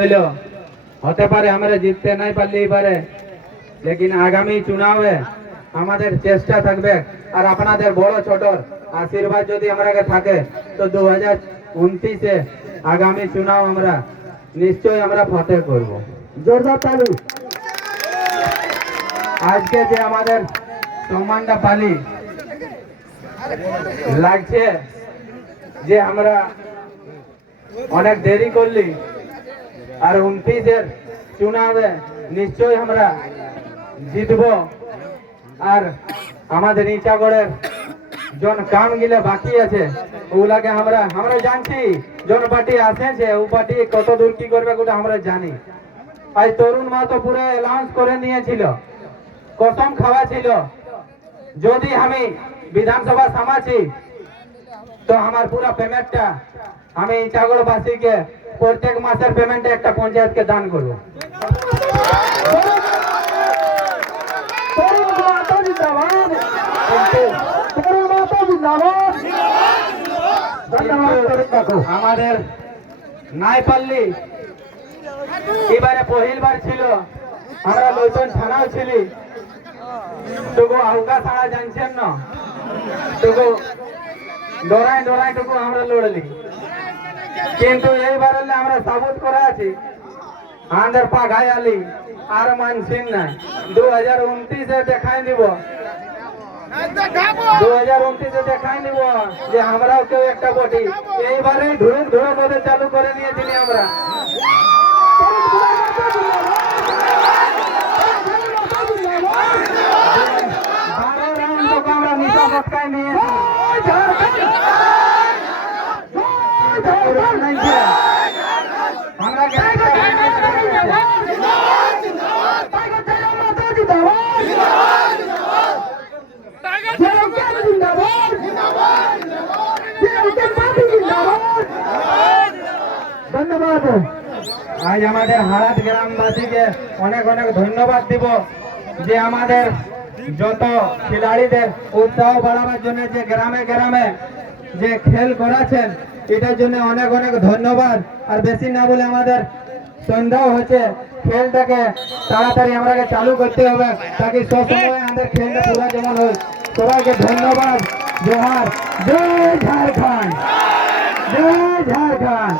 হইলো হতে পারে আমরা জিততে নাই পারলেই পারে, লেকিন আগামী চুনাবে আমাদের চেষ্টা থাকবে আর আপনাদের বড় ছোটর আশীর্বাদ যদি আমাকে থাকে তো 2029-এ আগামী চুনাও আমরা নিশ্চয়ই আমরা ফতেহ করব। জোরদার তালি। আজকে যে আমাদের সম্মানটা পালি লাগছে যে আমরা অনেক দেরি করলি, আর 29-এর চুনাবে নিশ্চয়ই আমরা জিতব। আর আমাদের ইটাগড়ের জন কাম গিলে বাকি আছে ওগুলাকে আমরা জানছি, জন পার্টি আসেছে ও পার্টি কত দূর কি করবে ওটা আমরা জানি। আজ তরুণ মা তো পুরো অ্যালাউন্স করে নিয়েছিল, কসম খাওয়া ছিল, যদি আমি বিধানসভা সামাছি তো আমার পুরো পেমেন্টটা আমি ইটাগড়বাসীকে প্রত্যেক মাসের পেমেন্টে একটা পঞ্চায়েতকে দান করবো। আমাদের নাই পারলি এবারে পহিলবার ছিল, আমরা লইতন থানাও ছিলি, তবু আউকা ছাড়া জানছেন না, তবু ডরাই ডরাই টুকু আমরা লড়লি। কিন্তু এইবার আমরা সাবুত করা আছি আমাদের পাঘাই আলি আর মানসিং না। 2029-এ দেখাই দিব, 2029-এ দেখাই দিব যে আমরাও কেউ একটা বটি। এইবারে ধুরুক ধুরুক করে চালু করে নিয়েছিলি আমরা। আমরা নিশা বটকায় নিয়েছি, ধন্যবাদ। আজ আমাদের হারাত গ্রামবাসীকে অনেক অনেক ধন্যবাদ দিব যে আমাদের যত খিলাড়িদের উৎসাহ বাড়াবার জন্য যে গ্রামে গ্রামে যে খেল করাছেন এটার জন্য অনেক অনেক ধন্যবাদ। আর বেশি না বলে আমাদের সন্ধ্যাও হচ্ছে, খেলটাকে তাড়াতাড়ি আমাকে চালু করতে হবে তাকে সবসময় আমাদের খেলটা পুরা যেমন হয়। সবাইকে ধন্যবাদ। জোহার। জয় ঝাড়খণ্ড, জয় ঝাড়খণ্ড,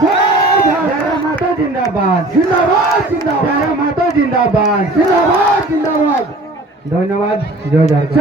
জয় মাতা জিন্দাবাদ, জিন্দাবাদ জিন্দাবাদ, জয় মাতা জিন্দাবাদ, জিন্দাবাদ জিন্দাবাদ। ধন্যবাদ। জয় ঝাড়খণ্ড।